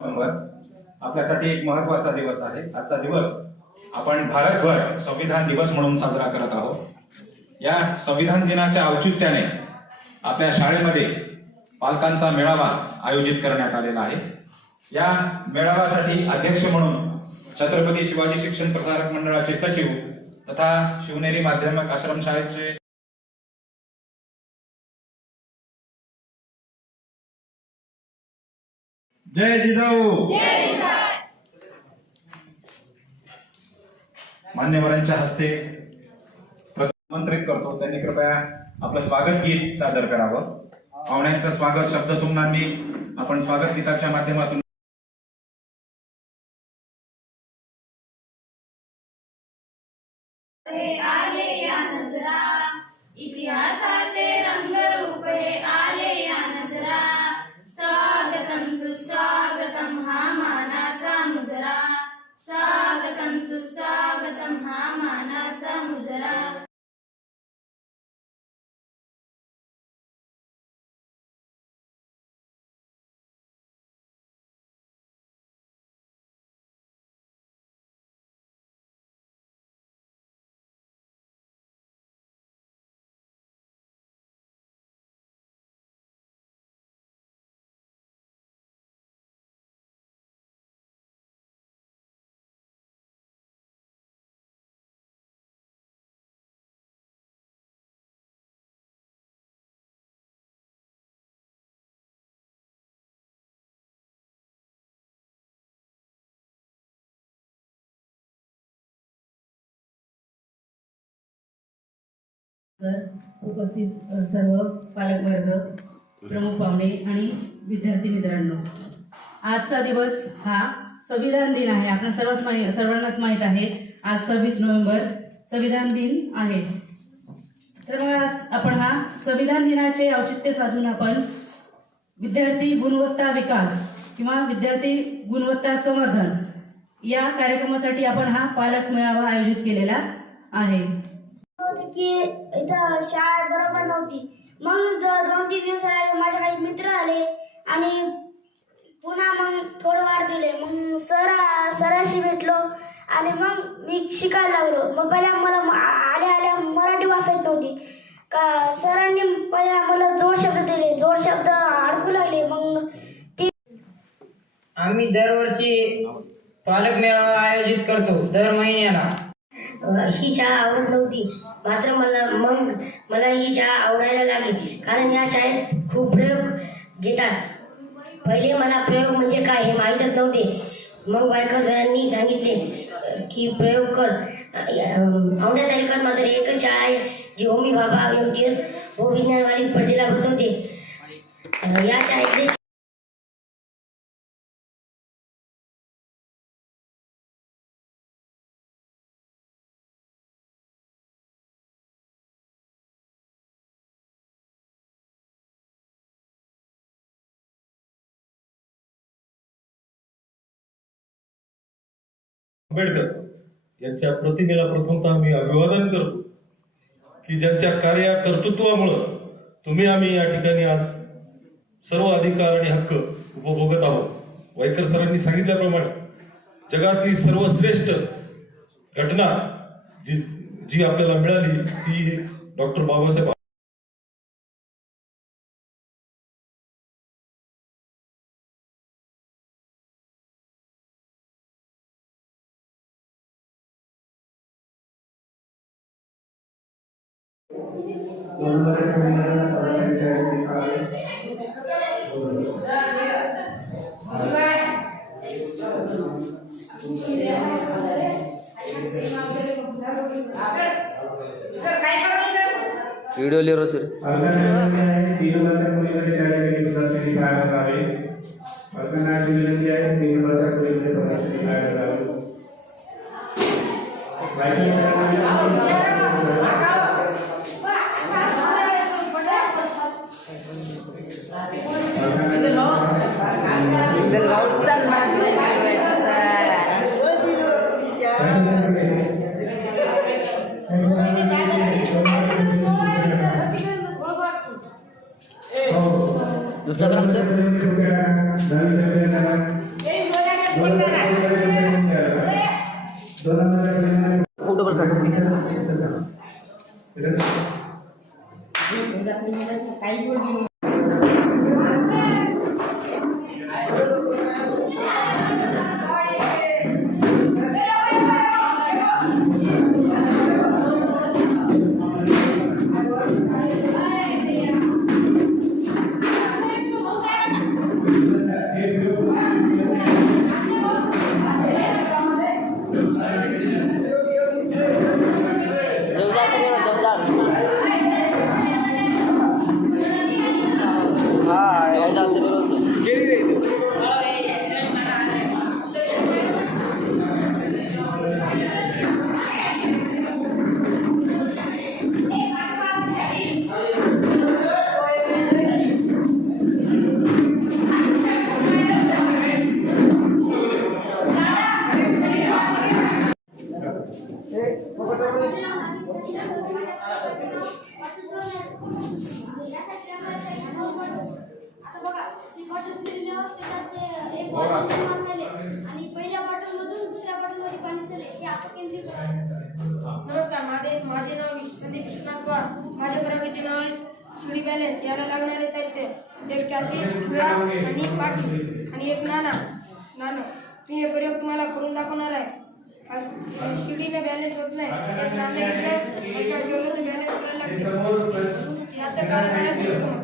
आपल्यासाठी एक महत्त्वाचा दिवस आहे। आजचा दिवस आपण भारतभर संविधान दिवस म्हणून साजरा करत आहोत। या संविधान दिनाच्या औचित्याने आपल्या शाळेमध्ये पालकांचा मेळावा आयोजित करण्यात आलेला आहे। या मेळाव्यासाठी अध्यक्ष म्हणून छत्रपती शिवाजी शिक्षण प्रसारक मंडळाचे सचिव तथा शिवनेरी माध्यमिक आश्रमशाळेचे जय जिजाऊ मान्यवरांच्या हस्ते आमंत्रित करतो। त्यांनी कृपया आपलं स्वागत गीत सादर करावं। पाहुण्यांचं स्वागत शब्दसुमनांनी आपण स्वागत गीताच्या माध्यमातून आले या नजरा इतिहासाचे रंगरूप हे आले या नजरा स्वागतम सुस्वागतम हा मानाचा मुजरा स्वागतम सुस्वागतम हा मानाचा मुजरा। उपस्थित सर्व पालकवर्ग, प्रमुख पाहुणे आणि विद्यार्थी मित्रांनो, आजचा दिवस हा संविधान दिन आहे। आपण सर्वांनाच माहीत आहे आज 26 नोव्हेंबर संविधान दिन आहे। तर मग आज आपण हा संविधान दिनाचे औचित्य साधून आपण विद्यार्थी गुणवत्ता विकास किंवा विद्यार्थी गुणवत्ता संवर्धन या कार्यक्रमासाठी आपण हा पालक मेळावा आयोजित केलेला आहे। की इथं शाळा बरोबर नव्हती, मग 2-3 दिवसांनी माझे काही मित्र आले आणि पुन्हा मग थोडं वाढ दिले। मग सराशी भेटलो आणि मग मी शिकायला लागलो। मग पहिला मला आल्या मराठी वाचायला नव्हती का सरांनी पहिला मला जोड शब्द दिले, जोड शब्द अडकू लागले। मग ती आम्ही दरवर्षी पालक मेळावा आयोजित करतो दर महिन्याला। ही शाळा आवडत नव्हती, मात्र मला ही शाळा आवडायला लागली कारण या शाळेत खूप प्रयोग घेतात। पहिले मला प्रयोग म्हणजे काय हे माहीतच नव्हते। मग वायकर सरांनी सांगितले की प्रयोग कर। औंढ्या तालुक्यात मात्र एकच शाळा आहे जी होमी भाभा MTS व विज्ञानवाली स्पर्धेला बसवते। या शाळेतले आंबेडकर यांच्या प्रतिमेला प्रथमतः मी अभिवादन करतो की ज्यांच्या कार्य कर्तृत्वामुळे आम्ही या ठिकाणी आज सर्व अधिकार आणि हक्क उपभोगत आहोत। वायकर सरांनी सांगितल्याप्रमाणे जगातली सर्वश्रेष्ठ घटना जी आपल्याला मिळाली ती डॉक्टर बाबासाहेब वीडियो ले रहा सर दुसरा क्रम सर आणि पहिल्या बॉटलमधून दुसऱ्या बॉटलमध्ये पाणी चालले हे आपण केंद्रित नमस्कार, माझे नाव संदीप विश्वनाथ पवार. माझ्या प्रयोगाचे नाव आहे शिडी बॅलन्स. याला लागणारे साहित्य एक कॅसेट, खिळा आणि पाटी आणि एक नाणं. मी हे प्रयोग तुम्हाला करून दाखवणार आहे. शिडीने बॅलन्स होत नाही. एक नाणं घेतलं त्याच्यावर ठेवलं तर बॅलन्स करायला लागते. याचं कारण आहे भूकंप.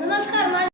नमस्कार.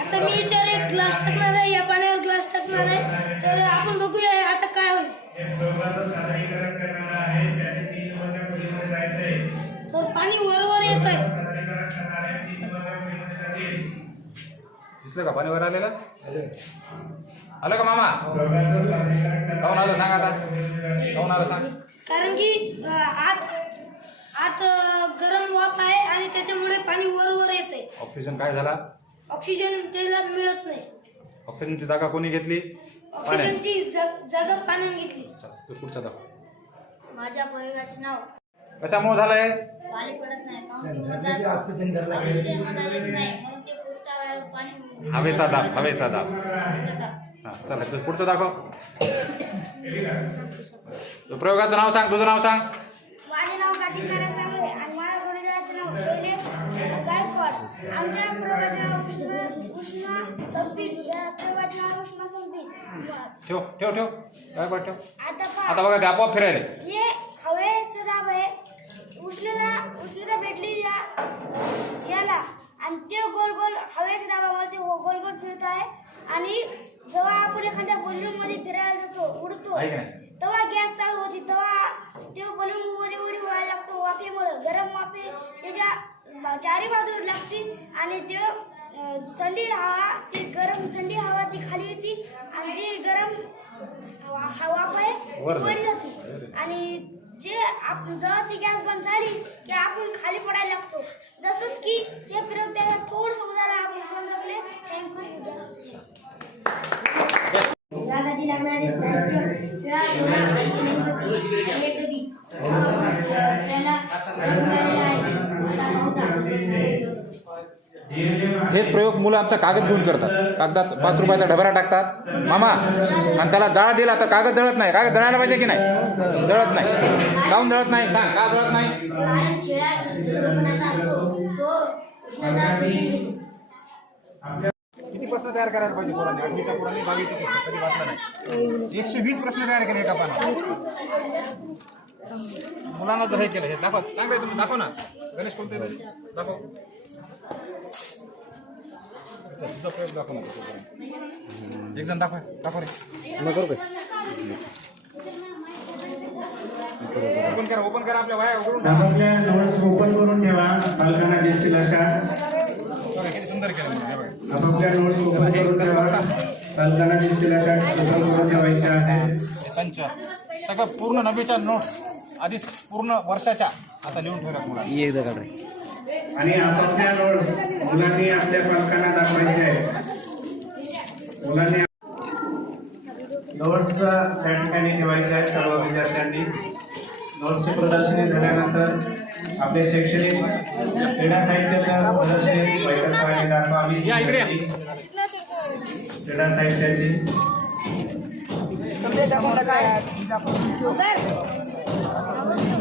आता मी याच्यावर एक ग्लास टाकणार आहे, या पाण्यावर ग्लास टाकणार आहे. तर आपण बघूया आता काय होईल. तर पाणी वरवर येत आहे. दिसलं का पाणी वर आलेलं? आलं का मामा? काहून आलं सांग आता. काहून आलं सांग. कारण की आत गरम वाफ आहे आणि त्याच्यामुळे पाणी वर येत आहे. ऑक्सिजन काय झाला? ऑक्सिजन त्याला मिळत नाही. ऑक्सिजनची जागा कोणी घेतली? ऑक्सिजनची जागा पाण्याने घेतली. चल, तू पुढचा दाखव. माझ्या परिवाराचे नाव कशामुळे झालंय? पाणी पडत नाही ऑक्सिजन नाही म्हणून ते पृष्ठावर पाणी हवेचा दाब. हा चला तू पुढचं दाखव. तू प्रयोगाचं नाव सांग. तुझं नाव सांग. माझे नाव कार्तिक नारायण सांगले आणि माझ्या जोडीदाराचे नाव शैलेश गायकवाड. आमच्या प्रयोगाच्या उष्मा संपीत. या प्रयोगाचे नाव उष्मा संपीत. ठेव काय पाठ ठेव. आता आता बघा ते आपोआप फिरायले. हे हवेचा दाब आहे. उष्णता भेटली याला आणि ते गोल गोल हवेच्या दाबामुळे ते गोल गोल फिरत आहे. आणि जेव्हा आपण एखाद्या बलून मध्ये फिरायला जातो उडतो आहे की नाही? तेव्हा गॅस चालू होती. तेव्हा ते बलून वरी व्हायला लागतो वाफेमुळे. गरम वाफे त्याच्या चारी बाजूला लागतील आणि ते थंडी हवा ती खाली येते आणि जी गरम वाफ आहे वरी जाते. आणि जेव्हा ती गॅस बंद झाली की आपण खाली पडायला लागतो. जसंच की ते प्रयोग त्याला थोडंसं उदाहरण आपण करून टाकले. यासाठी लागणारे साहित्य किंवा एवढा मेणबत्ती आणि एक डबी. त्याला हेच प्रयोग मुलं आमचा कागद घेऊन करतात. कागदात 5 रुपयाचा ढबरा टाकतात मामा आणि त्याला जाळा दिला तर कागद जळत नाही. कागद जळायला पाहिजे की नाही? जळत नाही. काहून जळत नाही सांग. का जळत नाही? कारण खिळा द्रवपणाचा असतो तो उष्णता शोषून घेतो. किती प्रश्न तयार करायला पाहिजे पोरांनी? 8वीचा पोरांनी 22चा कधी वाचला नाही. 120 प्रश्न तयार केले एका पानात. मुलांना जर हे केलं हे दाखव. सांग रे तुम्ही दाखव ना. गणेश कोणते दाखव. तुझा प्रयोग दाखव ना. एक जण दाखव रे. ओपन करा आपल्या वाया उघडून टाका. आपापल्या नोट्स ओपन करून ठेवा. पालकांना दिसतील अशा. किती सुंदर केलं हे बघा. आपापल्या नोट्स ओपन करून ठेवा. पालकांना दिसतील अशा ओपन करून ठेवायच्या आहेत. सगळं पूर्ण नवीच्या नोट्स आधी पूर्ण वर्षाच्या आता लिहून ठेवल्या मुलांनी. आणि आपापल्या नोट्स मुलांनी आपल्या पालकांना दाखवायचे आहेत. मुलांनी नोट्स त्या ठिकाणी ठेवायचे आहेत. सर्व विद्यार्थ्यांनी नोट्सची प्रदर्शनी झाल्यानंतर आपले शैक्षणिक क्रीडा साहित्याच्या प्रदर्शनी बैठक सरांनी दाखवावी. क्रीडा साहित्याची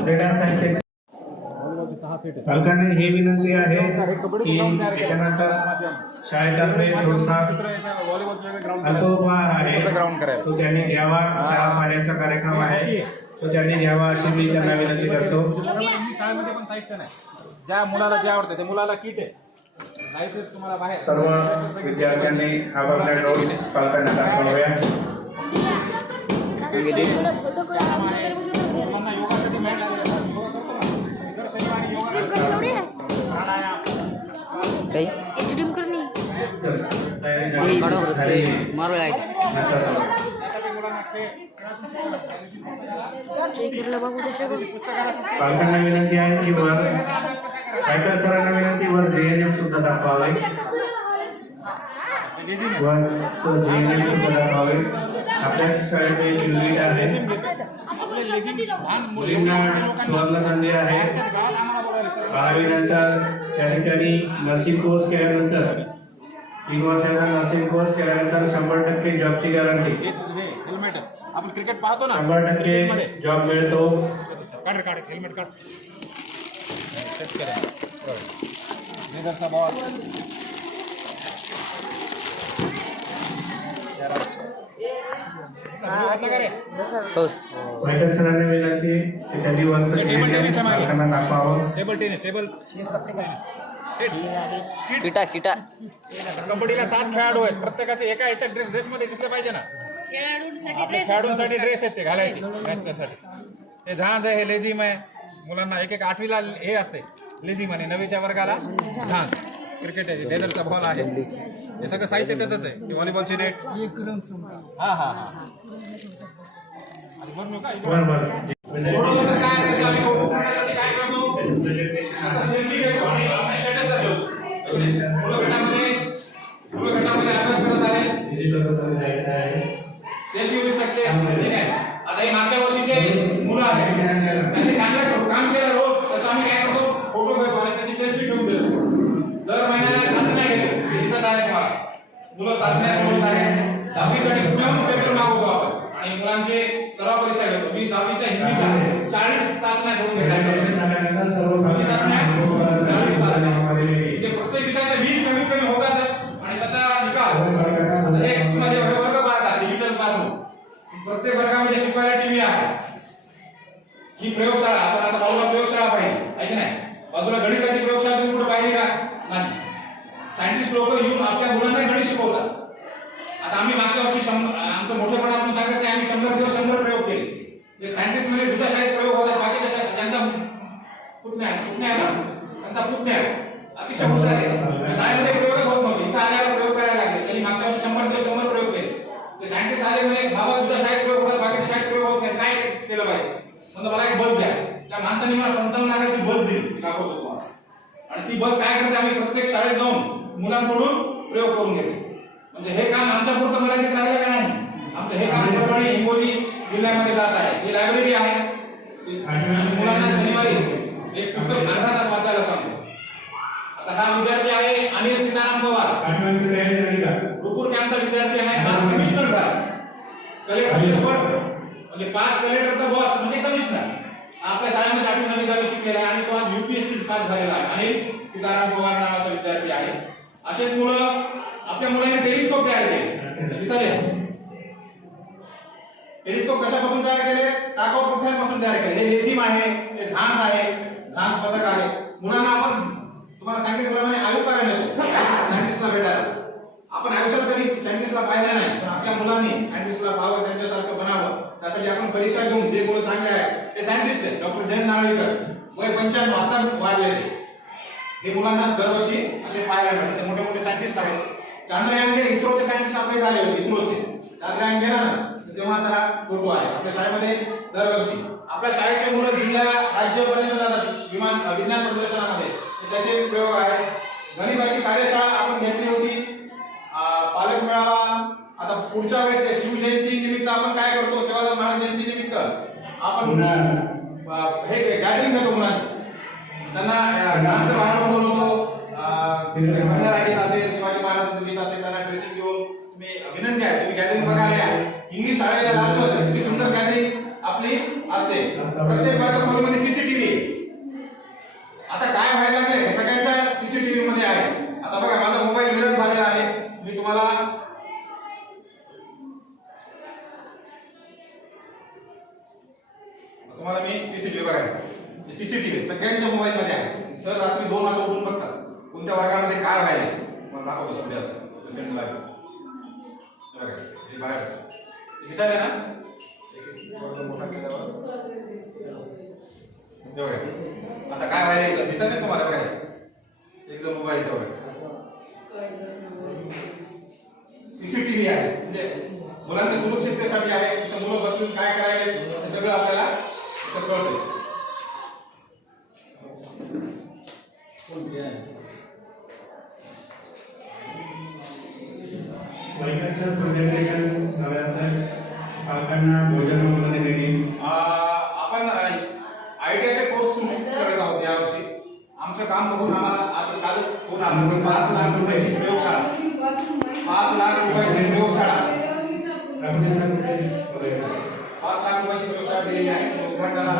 क्रीडा साहित्याची पालकांना ही विनंती आहे की त्याच्यानंतर शाळेतर्फे थोडासा अल्पोपहार आहे तो त्यांनी घ्यावा. चहा पाण्याचा कार्यक्रम आहे तो त्यांनी घ्यावा अशी मी त्यांना विनंती करतो. शाळेमध्ये पण साहित्य नाही. ज्या मुलाला जे आवडतं ते मुलाला किट आहे. साहित्य तुम्हाला बाहेर सर्व विद्यार्थ्यांनी आपापल्या नोट्स पालकांना दाखवाव्या. मुलांना योगासाठी माहिती लागेल. दर शनिवारी योगा पालकांना विनंती आहे की वर सायकल सरांना विनंती वर JNM सुद्धा दाखवावे. वर JNM सुद्धा दाखवावे. आपल्या शाळेचे युनिट आहे. मुलींना सुवर्ण संधी आहे. 12वी नंतर त्या ठिकाणी नर्सिंग कोर्स केल्यानंतर 3 वर्षाचा नर्सिंग कोर्स केल्यानंतर 100% जॉबची गॅरंटी. हेल्मेट आपण क्रिकेट पाहतो ना 100% जॉब मिळतो. काढ हेल्मेट काढ. लेदरचा बॉल सायकल सरांना विनंती की त्यांनी वरचं पालकांना दाखवावं. किटा कबड्डीला 7 खेळाडू आहेत. प्रत्येकाचे एका याच्या ड्रेसमध्ये दिसले पाहिजे ना. आपल्या खेळाडूंसाठी ड्रेस आहेत ते घालायचे मॅचच्यासाठी. ते झांज आहे, हे लेझिम आहे. मुलांना एक 8वीला हे असते लेझिम आणि 9वीच्या वर्गाला झांज. क्रिकेट आहे, लेदरचा बॉल आहे. हे सगळं साहित्य त्याचंच आहे. व्हॉलीबॉलची नेट. हा अभ्यास करत आहे. Selfie with success. आता हे मागच्या वर्षीचे मुलं आहेत त्यांनी चांगलं काम केलं रोज. त्याचा आम्ही काय करतो फोटो घेतो आणि त्याची सेल्फी ठेवून देतो. दर महिन्याला चाचण्या घेतो. दिसत आहे तुम्हाला मुलं चाचण्या सोडत आहे. 10वीसाठी पुण्याहून पेपर मागवतो आपण आणि मुलांचे सराव परीक्षा घेतो. मी 10वीच्या हिंदीच्या 40 चाचण्या सोडून घेत आहे. प्रत्येक विषयाच्या 20 कमीत कमी होतातच आणि त्याचा निकाल हे माझे वर्ग पाहतात डिजिटल क्लासरूम. प्रत्येक वर्गामध्ये शिकवायला टीव्ही आहे. ही प्रयोगशाळा आपण आता बाजूला प्रयोगशाळा पाहिली आहे की नाही. बाजूला गणिताची प्रयोगशाळा तुम्ही कुठे पाहिली का? नाही. सायंटिस्ट लोक येऊन आपल्या मुलांना गणित शिकवतात. आता आम्ही मागच्या वर्षी आमचं मोठेपणा आपण सांगत नाही. आम्ही 100 दिवस 100 प्रयोग केले. एक सायंटिस्ट म्हणजे दुसऱ्या शाळेत प्रयोग होतात. बाकीच्या शाळेत त्यांचा पुतण्या त्यांचा पुतण्या अतिशय हुशार आहे. शाळेमध्ये प्रयोग होत नव्हते. इथं आल्यावर प्रयोग करायला लागले. त्यांनी मागच्या वर्षी 100 दिवस 100 प्रयोग केले. ते सायंटिस्ट आले म्हणजे बाबा तुझ्या शाळेत प्रयोग होतात, बाकीच्या शाळेत प्रयोग होत नाही, काय केलं पाहिजे. म्हणजे मला एक बस द्या. त्या माणसाने मला 55 लाखाची बस दिली. दाखवतो तुम्हाला. आणि ती बस काय करते, आम्ही प्रत्येक शाळेत जाऊन मुलांकडून प्रयोग करून घेतो. म्हणजे हे काम आमच्या पुरतं मर्यादित राहिलं का नाही. आमचं हे काम परभणी हिंगोली जिल्ह्यामध्ये जात आहे. ही लायब्ररी आहे. मुलांना शनिवारी एक पुस्तक अर्धा तास वाचायला सांगतो. आता हा विद्यार्थी आहे अनिल सीताराम पवार. रुपूर कॅम्पचा विद्यार्थी आहे. हा कमिशनर झाला. कलेक्टरचे पद म्हणजे 5 कलेक्टरचा बॉस म्हणजे कमिशनर. आपल्या शाळेमध्ये 8वी 9वी 10वी शिकलेला आहे आणि तो आज UPSC पास झालेला आहे. अनिल सीताराम पवार नावाचा विद्यार्थी आहे. असेच मुलं आपल्या मुलांनी टेलिस्कोप तयार केले. दिसले टेलिस्कोप कशापासून तयार केले? टाकाऊ पुठ्यांपासून तयार केले. हे लेझिम आहे, हे झांज आहे, झांज पदक आहे. मुलांना आपण तुम्हाला सांगितल्याप्रमाणे आयु करायला येतो सायंटिस्टला भेटायला. आपण आयुष्यात कधी सायंटिस्टला पाहिलं नाही, पण आपल्या मुलांनी सायंटिस्टला पाहावं, त्यांच्यासारखं बनावं. त्यासाठी आपण परीक्षा घेऊन जे मुलं चांगले आहेत ते सायंटिस्ट आहेत. डॉक्टर जयंत नारळीकर वय 95 आता वाढलेले. हे मुलांना दरवर्षी असे पाहायला मिळतात. ते मोठे मोठे सायंटिस्ट आहेत. चांद्रयान जे इस्रोचे सायंटिस्ट आपले झाले होते. इस्रोचे चांद्रयान गेला ना तेव्हाचा हा फोटो आहे. आपल्या शाळेमध्ये दरवर्षी आपल्या शाळेचे मुलं जिल्हा राज्यापर्यंत जातात विज्ञान प्रदर्शनामध्ये. त्याचे प्रयोग आहेत. गणिताची कार्यशाळा आपण घेतली होती. पालक मेळावा. आता पुढच्या वेळेस शिवजयंती निमित्त आपण काय करतो, शिवाजी महाराज जयंती निमित्त आपण हे गॅदरिंग घेतो मुलांची. त्यांना डान्स वाहन बोलवतो. बंजारा गीत असेल, शिवाजी महाराजांचं गीत असेल, त्यांना ड्रेसिंग देऊन तुम्ही विनंती आहे तुम्ही गॅदरिंग बघायला या. इंग्लिश शाळेला लागतो किती सुंदर गॅदरिंग आपली असते. प्रत्येक वर्गखोलीमध्ये सीसीटीव्ही आहे. आता काय व्हायला लागले सगळ्यांच्या सीसीटीव्ही मध्ये आहे. आता बघा माझा मोबाईल मिरर झालेला आहे. मी तुम्हाला सीसीटीव्ही बघायला सीसीटीव्ही सगळ्यांच्या मोबाईल मध्ये आहे. सर रात्री 2 वाजता उठून बघतात कोणत्या वर्गामध्ये काय व्हायला. मला दाखवतो सध्याचं पेशंट लाईव्ह बघा हे बाहेर दिसायला ना मोठा केल्यावर आता काय व्हायला दिसायला तुम्हाला बघा एक जण मोबाईल इथं बघा सीसीटीव्ही आहे. म्हणजे मुलांच्या सुरक्षिततेसाठी आहे. इथं मुलं बसून काय करायचे हे सगळं आपल्याला इथं कळतंय. पालकांना भोजन वगैरे देणे. आपण आयटीआयचे कोर्स सुरू करत आहोत यावर्षी. आमचं काम बघून आम्हाला कालच फोन आला 5 लाख रुपयाची प्रयोगशाळा 5 लाख रुपयाची प्रयोगशाळा 5 लाख रुपयाची प्रयोगशाळा दिलेली आहे. उद्घाटनाला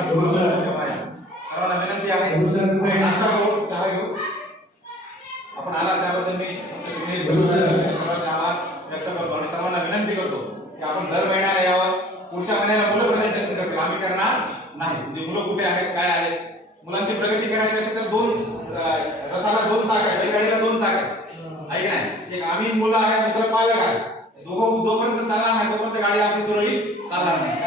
सर्वांना विनंती आहे नाश्ता करू चहा घेऊ. आपण आला त्याबद्दल मी सर्वांचे आभार व्यक्त करतो आणि सर्वांना विनंती करतो की आपण दर महिन्याला यावं. पुढच्या महिन्याला मुलं प्रेझेंटेशन करतील आम्ही करणार नाही. म्हणजे मुलं कुठे आहेत काय आहेत. मुलांची प्रगती करायची असेल तर रथाला 2 चाक आहेत, बैलगाडीला 2 चाक आहेत आहे की नाही. एक आम्ही मुलं आहे दुसरं पालक आहे. दोघं जोपर्यंत चालणार नाही तोपर्यंत गाडी आपली सुरळीत चालणार नाही.